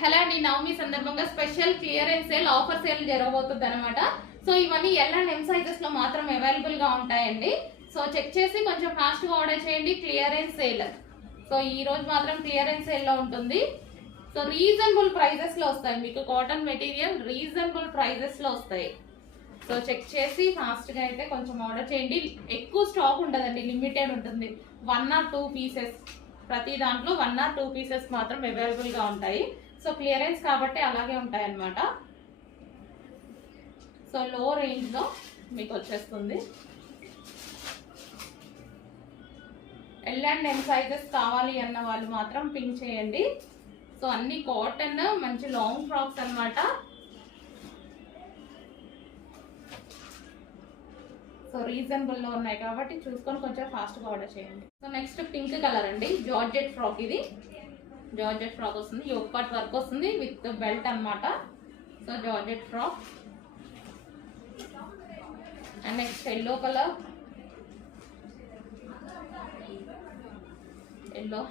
Hello అండి, నవమి సందర్భంగా special clearance sale offer sale జరగబోతుంది అనమాట. సో ఇవన్నీ ఎల్ అండ్ ఎం సైజెస్ లో మాత్రం అవైలబుల్ గా ఉంటాయండి. సో చెక్ చేసి కొంచెం ఫాస్ట్ గా ఆర్డర్ చేయండి. క్లియరెన్స్ సేల్, సో ఈ రోజు మాత్రం క్లియరెన్స్ సేల్ లో ఉంటుంది. సో రీజనబుల్ ప్రైజెస్ లో వస్తాయి మీకు. కాటన్ మెటీరియల్ రీజనబుల్ ప్రైజెస్ లో వస్తాయి. సో చెక్ చేసి ఫాస్ట్ గా అయితే కొంచెం ఆర్డర్ చేయండి. ఎక్కువ స్టాక్ ఉండదండి, లిమిటెడ్ ఉంటుంది. 1 or 2 పీసెస్, ప్రతి దాంట్లో 1 or 2 పీసెస్ మాత్రం అవైలబుల్ గా ఉంటాయి. సో క్లియరెన్స్ కాబట్టి అలాగే ఉంటాయి అన్నమాట. సో లో రేంజ్ లో మీకు వచ్చేస్తుంది. ఎల్ అండ్ ఎం సైజెస్ కావాలి అన్న వాళ్ళు మాత్రం పింక్ చేయండి. సో అన్ని కాటన్ మంచి లాంగ్ ఫ్రాక్స్ అన్నమాట. సో రీజనబుల్ లో ఉన్నాయి కాబట్టి చూసుకొని కొంచెం ఫాస్ట్ గా ఆర్డర్ చేయండి. సో నెక్స్ట్ పింక్ కలర్ అండి, జార్జెట్ ఫ్రాక్. ఇది జార్జెట్ ఫ్రాక్ వస్తుంది, యోక్ పార్ట్ వర్క్ వస్తుంది విత్ బెల్ట్ అన్నమాట. So georgette frock. And next yellow colour, yellow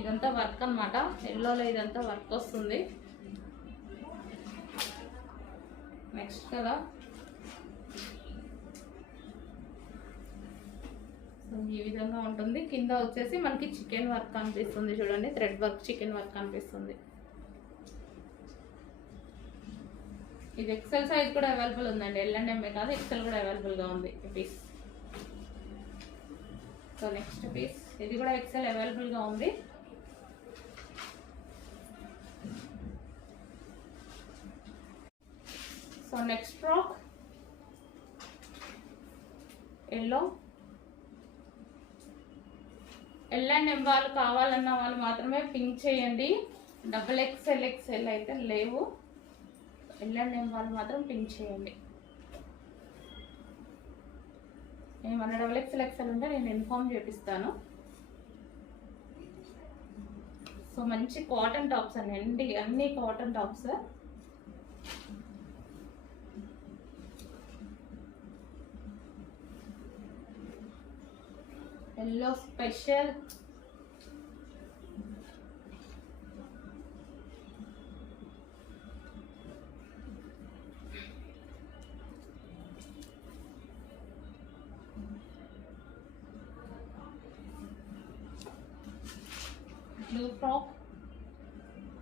ఇదంతా వర్క్ అన్నమాట. ఎల్లోలో ఇదంతా వర్క్ వస్తుంది. నెక్స్ట్ కలర్ ఈ విధంగా ఉంటుంది. కింద వచ్చేసి మనకి చికెన్ వర్క్ కనిపిస్తుంది, చూడండి థ్రెడ్ వర్క్ చికెన్ వర్క్ కనిపిస్తుంది. ఇది ఎక్సెల్ సైజ్ కూడా అవైలబుల్ ఉందండి, ఎల్ అండ్ ఎంఏ కాదు, ఎక్సెల్ కూడా అవైలబుల్ గా ఉంది ఈ పీస్. సో నెక్స్ట్ పీస్, ఇది కూడా ఎక్సెల్ అవైలబుల్ గా ఉంది. So next frock yellow. L and M వాళ్ళు కావాలన్న వాళ్ళు మాత్రమే పింక్ చేయండి. డబుల్ ఎక్స్ఎల్ ఎక్స్ఎల్ అయితే లేవు. ఎల్ అండ్ ఎం వాళ్ళు మాత్రం పింక్ చేయండి. ఏమన్నా డబుల్ ఎక్స్ఎల్ ఎక్స్ఎల్ ఉంటే నేను ఇన్ఫార్మ్ చేపిస్తాను. సో మంచి కాటన్ టాప్స్ అండి, అన్ని cotton tops. Yellow special, blue frock.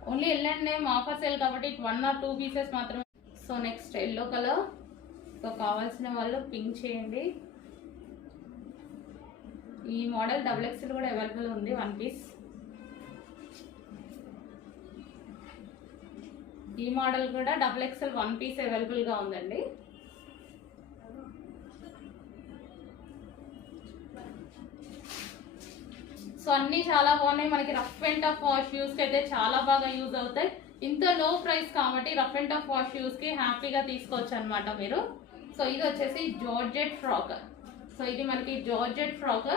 Only L and M offer sale కాబట్టి 1 or 2 పీసెస్ మాత్రమే. So next yellow colour. So కావాల్సిన వాళ్ళు పింక్ చేయండి. ఈ మోడల్ డబుల్ ఎక్స్ఎల్ కూడా అవైలబుల్ ఉంది, 1 పీస్. ఈ మోడల్ కూడా డబుల్ ఎక్స్ఎల్ 1 పీస్ అవైలబుల్ గా ఉందండి. సో అన్ని చాలా బాగున్నాయి. మనకి rough and tough wash use కి అయితే చాలా బాగా యూజ్ అవుతాయి. ఇంత లో ప్రైస్ కాబట్టి rough and tough wash use కి హ్యాపీగా తీసుకోవచ్చు అనమాట మీరు. సో ఇది వచ్చేసి జార్జెట్ ఫ్రాక్. సో ఇది మనకి georgette frock.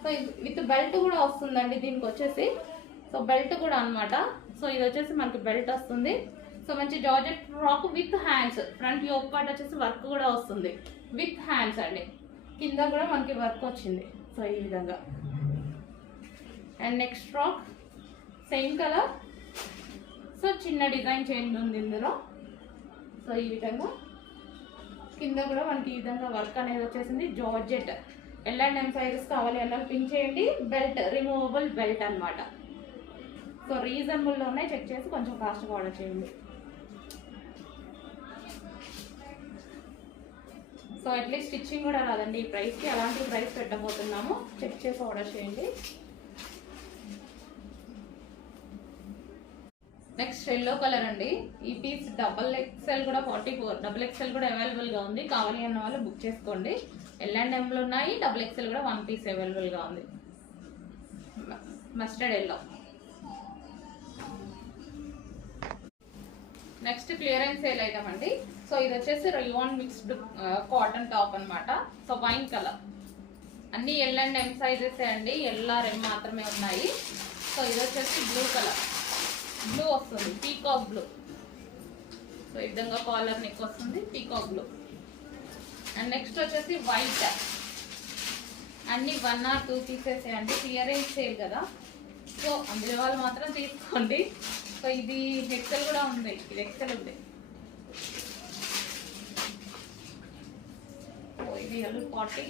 So with belt కూడా వస్తుందండి దీనికి వచ్చేసి. సో బెల్ట్ కూడా అనమాట. సో ఇది వచ్చేసి మనకి బెల్ట్ వస్తుంది. సో మంచి georgette frock with hands. Front yoke part వచ్చేసి వర్క్ కూడా వస్తుంది విత్ హ్యాండ్స్ అండి. కింద కూడా మనకి వర్క్ వచ్చింది. సో ఈ విధంగా. And next frock same colour. So చిన్న డిజైన్ చేంజ్ ఉంది ఇందులో. సో ఈ విధంగా కింద కూడా మనకి ఈ విధంగా వర్క్ అనేది వచ్చేసింది. Georgette L and M sizes కావాలి అన్న పింక్ చేయండి. బెల్ట్ రిమూవబుల్ బెల్ట్ అనమాట. సో రీజనబుల్లో ఉన్నాయి, చెక్ చేసి కొంచెం ఫాస్ట్గా ఆర్డర్ చేయండి. సో అట్లీస్ట్ స్టిచ్చింగ్ కూడా రాదండి ఈ ప్రైస్కి, అలాంటి ప్రైస్ పెట్టబోతున్నాము. చెక్ చేసి ఆర్డర్ చేయండి. నెక్స్ట్ ఎల్లో కలర్ అండి. ఈ పీస్ డబుల్ ఎక్స్ఎల్ కూడా 44, డబుల్ ఎక్స్ఎల్ కూడా అవైలబుల్ గా ఉంది. కావాలి అన్న వాళ్ళు బుక్ చేసుకోండి. ఎల్ అండ్ ఎంలు ఉన్నాయి, డబుల్ ఎక్స్ఎల్ కూడా 1 పీస్ అవైలబుల్ గా ఉంది. Mustard yellow. Next clearance sale item అండి. సో ఇది వచ్చేసి రియాన్ మిక్స్డ్ కాటన్ టాప్ అనమాట. So wine colour. అన్ని ఎల్ అండ్ ఎం సైజెస్ అండి, ఎల్ ఆర్ ఎం మాత్రమే ఉన్నాయి. సో ఇది వచ్చేసి బ్లూ కలర్, బ్లూ వస్తుంది, పీకాక్ బ్లూ. సో ఈ విధంగా కాలర్ నెక్ వస్తుంది, పీకాక్ బ్లూ. అండ్ నెక్స్ట్ వచ్చేసి వైట్. అన్ని 1 or 2 పీసెస్ అండి, క్లియరెన్స్ సేల్ కదా. సో అందులో వాళ్ళు మాత్రం తీసుకోండి. సో ఇది ఎక్సెల్ కూడా ఉంది, ఇది ఎక్సెల్ ఉంది. సో ఇది 40